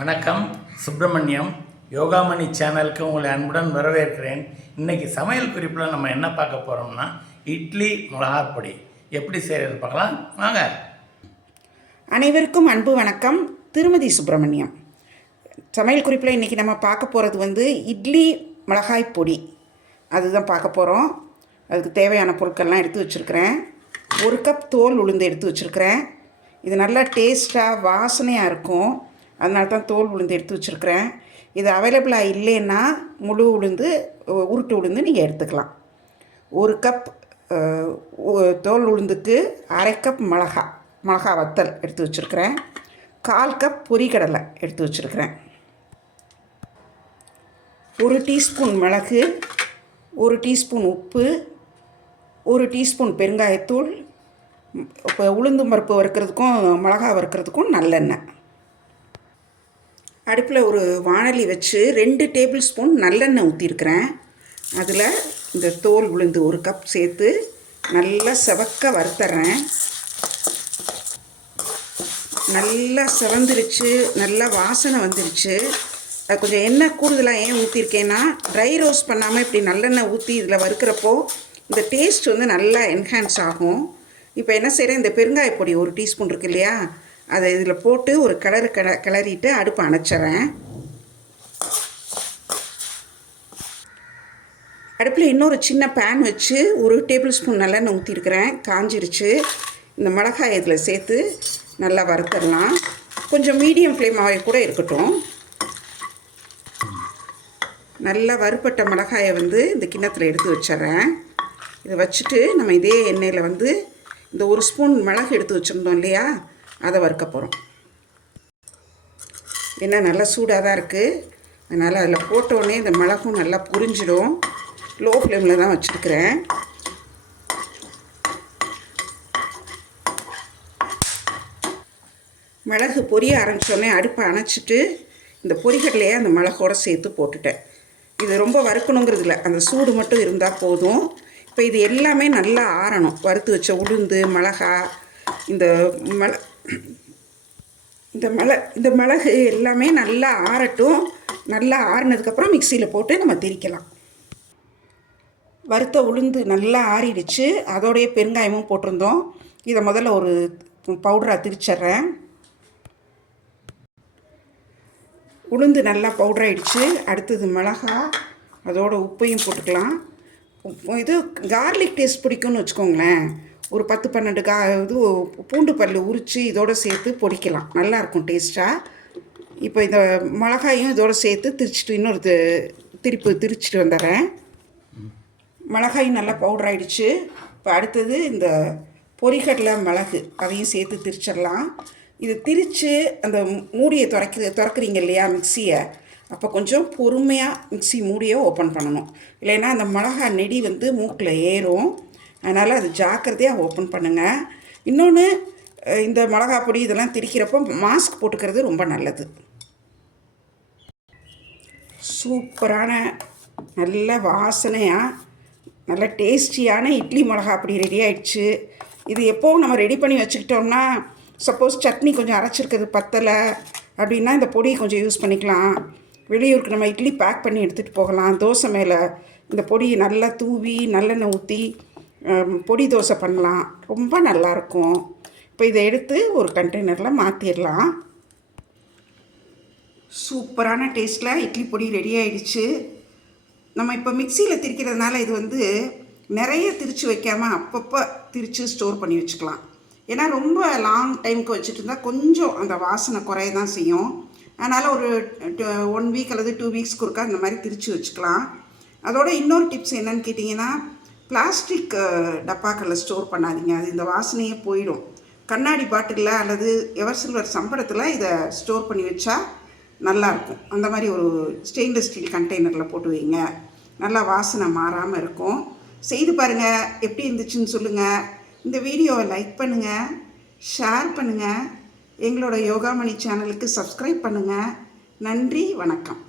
வணக்கம். சுப்பிரமணியம் யோகாமணி சேனலுக்கு உங்களை அன்புடன் வரவேற்கிறேன். இன்றைக்கி சமையல் குறிப்பில் நம்ம என்ன பார்க்க போகிறோம்னா இட்லி மிளகாப்பொடி எப்படி செய்கிறது பார்க்கலாம் வாங்க. அனைவருக்கும் அன்பு வணக்கம். திருமதி சுப்பிரமணியம். சமையல் குறிப்பில் இன்றைக்கி நம்ம பார்க்க போகிறது இட்லி மிளகாய் பொடி, அதுதான் பார்க்க போகிறோம். அதுக்கு தேவையான பொருட்கள்லாம் எடுத்து வச்சுருக்கிறேன். 1 கப் தோல் உளுந்து எடுத்து வச்சுருக்கிறேன். இது நல்லா டேஸ்ட்டாக வாசனையாக இருக்கும், அதனால தான் தோல் உளுந்து எடுத்து வச்சுருக்கிறேன். இது அவைலபிளாக இல்லைன்னா முழு உளுந்து, உருட்டு உளுந்து நீங்கள் எடுத்துக்கலாம். 1 கப் தோல் உளுந்துக்கு 1/2 கப் மிளகா வத்தல் எடுத்து வச்சுருக்கிறேன். 1/4 கப் பொரிகடலை எடுத்து வச்சுருக்கிறேன். 1 டீஸ்பூன் மிளகு, 1 டீஸ்பூன் உப்பு, 1 டீஸ்பூன் பெருங்காயத்தூள், இப்போ உளுந்து பருப்பு வறுக்கிறதுக்கும் மிளகா வறுக்கிறதுக்கும் நல்லெண்ணெய். அடுப்பில் ஒரு வாணலி வச்சு 2 டேபிள் ஸ்பூன் நல்லெண்ணெய் ஊற்றிருக்கிறேன். அதில் இந்த தோல் உளுந்து 1 கப் சேர்த்து நல்லா செவக்க வறுத்துறேன். நல்லா செவந்துருச்சு, நல்லா வாசனை வந்துருச்சு. அது கொஞ்சம் எண்ணெய் கூடுதலாக ஏன் ஊற்றிருக்கேன்னா, ட்ரை ரோஸ்ட் பண்ணாமல் இப்படி நல்லெண்ணெய் ஊற்றி இதில் வறுக்கிறப்போ இந்த டேஸ்ட் நல்லா என்ஹான்ஸ் ஆகும். இப்போ என்ன செய்கிறேன், இந்த பெருங்காய பொடி 1 டீஸ்பூன் இருக்குது இல்லையா, அதை இதில் போட்டு ஒரு கிளறிட்டு அடுப்பை அணைச்சிட்றேன். அடுப்பில் இன்னொரு சின்ன பேன் வச்சு 1 டேபிள் ஸ்பூன் நல்லெண்ணெய் ஊற்றிருக்கிறேன். காஞ்சிருச்சு. இந்த மிளகாய் இதில் சேர்த்து நல்லா வறுத்துடலாம். கொஞ்சம் மீடியம் ஃப்ளேமாகவே கூட இருக்கட்டும். நல்லா வறுப்பட்ட மிளகாயை இந்த கிண்ணத்தில் எடுத்து வச்சிட்றேன். இதை வச்சுட்டு நம்ம இதே எண்ணெயில் இந்த 1 ஸ்பூன் மிளகு எடுத்து வச்சுருந்தோம் இல்லையா, அதை வறுக்க போகிறோம். எண்ணெய் நல்லா சூடாக தான் இருக்குது, அதனால் அதில் போட்டோடனே இந்த மிளகும் நல்லா புரிஞ்சிடும். லோ ஃப்ளேமில் தான் வச்சுருக்கிறேன். மிளகு பொரிய ஆரம்பித்தோடனே அடுப்பை அணைச்சிட்டு இந்த பொரிகடலையே அந்த மிளகோடு சேர்த்து போட்டுட்டேன். இது ரொம்ப வறுக்கணுங்கிறது இல்லை, அந்த சூடு மட்டும் இருந்தால் போதும். இப்போ இது எல்லாமே நல்லா ஆறணும். வறுத்து வச்ச உளுந்து, மிளகா, இந்த மிளகு எல்லாமே நல்லா ஆறட்டும். நல்லா ஆறினதுக்கப்புறம் மிக்சியில் போட்டு நம்ம திரிக்கலாம். வறுத்த உளுந்து நல்லா ஆறிடுச்சு. அதோடைய பெருங்காயமும் போட்டிருந்தோம். இதை முதல்ல ஒரு பவுடராக திரிச்சிட்றேன். உளுந்து நல்லா பவுடராகிடுச்சு. அடுத்தது மிளகா, அதோட உப்பையும் போட்டுக்கலாம். இது கார்லிக் டேஸ்ட் பிடிக்கும்னு வச்சுக்கோங்களேன், ஒரு 10-12 பூண்டு பல் உரித்து இதோடு சேர்த்து பொடிக்கலாம், நல்லாயிருக்கும் டேஸ்ட்டாக. இப்போ இந்த மிளகாயும் இதோடு சேர்த்து இன்னொரு திரிச்சிட்டு வந்துடுறேன். மிளகாயும் நல்லா பவுடர் ஆகிடுச்சு. இப்போ அடுத்தது இந்த பொரிகடலை மிளகு அதையும் சேர்த்து திரிச்சிடலாம். இது திரித்து அந்த மூடியை திறக்கிறீங்க இல்லையா மிக்சியை, அப்போ கொஞ்சம் பொறுமையாக மிக்சி மூடியை ஓப்பன் பண்ணணும். இல்லைன்னா அந்த மிளகா நெடி மூக்கில் ஏறும். அதனால் அது ஜாக்கிரதையாக ஓப்பன் பண்ணுங்கள். இன்னொன்று, இந்த மிளகா பொடி இதெல்லாம் திரிக்கிறப்போ மாஸ்க் போட்டுக்கிறது ரொம்ப நல்லது. சூப்பரான நல்ல வாசனையாக நல்ல டேஸ்டியான இட்லி மிளகா பொடி ரெடி ஆகிடுச்சு. இது எப்போவும் நம்ம ரெடி பண்ணி வச்சுக்கிட்டோம்னா, சப்போஸ் சட்னி கொஞ்சம் அரைச்சிருக்கிறது பத்தலை அப்படின்னா இந்த பொடியை கொஞ்சம் யூஸ் பண்ணிக்கலாம். வெளியூருக்கு நம்ம இட்லி பேக் பண்ணி எடுத்துகிட்டு போகலாம். தோசை மேலே இந்த பொடியை நல்லா தூவி நல்லெண்ணெய் ஊற்றி பொடி தோசை பண்ணலாம், ரொம்ப நல்லாயிருக்கும். இப்போ இதை எடுத்து ஒரு கண்டெய்னரில் மாற்றிடலாம். சூப்பரான டேஸ்ட்டில் இட்லி பொடி ரெடி ஆகிடுச்சு. நம்ம இப்போ மிக்சியில் திரிக்கிறதுனால இது நிறைய திரித்து வைக்காமல் அப்பப்போ திரித்து ஸ்டோர் பண்ணி வச்சுக்கலாம். ஏன்னா ரொம்ப லாங் டைமுக்கு வச்சுட்டு இருந்தால் கொஞ்சம் அந்த வாசனை குறைய தான் செய்யும். அதனால் ஒரு 1 வீக் அல்லது 2 வீக்ஸ்க்கு ஒருக்கா இந்த மாதிரி திரித்து வச்சுக்கலாம். அதோட இன்னொரு டிப்ஸ் என்னன்னு கேட்டிங்கன்னா, பிளாஸ்டிக் டப்பாக்களில் ஸ்டோர் பண்ணாதீங்க, அது இந்த வாசனையே போயிடும். கண்ணாடி பாட்டிலில் அல்லது எவர் சில்வர் சம்பளத்தில் இதை ஸ்டோர் பண்ணி வச்சா நல்லாயிருக்கும். அந்த மாதிரி ஒரு ஸ்டெயின்லெஸ் ஸ்டீல் கண்டெய்னரில் போட்டு வைங்க, நல்லா வாசனை மாறாமல் இருக்கும். செய்து பாருங்கள், எப்படி இருந்துச்சுன்னு சொல்லுங்கள். இந்த வீடியோவை லைக் பண்ணுங்கள், ஷேர் பண்ணுங்கள், எங்களோட யோகாமணி சேனலுக்கு சப்ஸ்கிரைப் பண்ணுங்கள். நன்றி, வணக்கம்.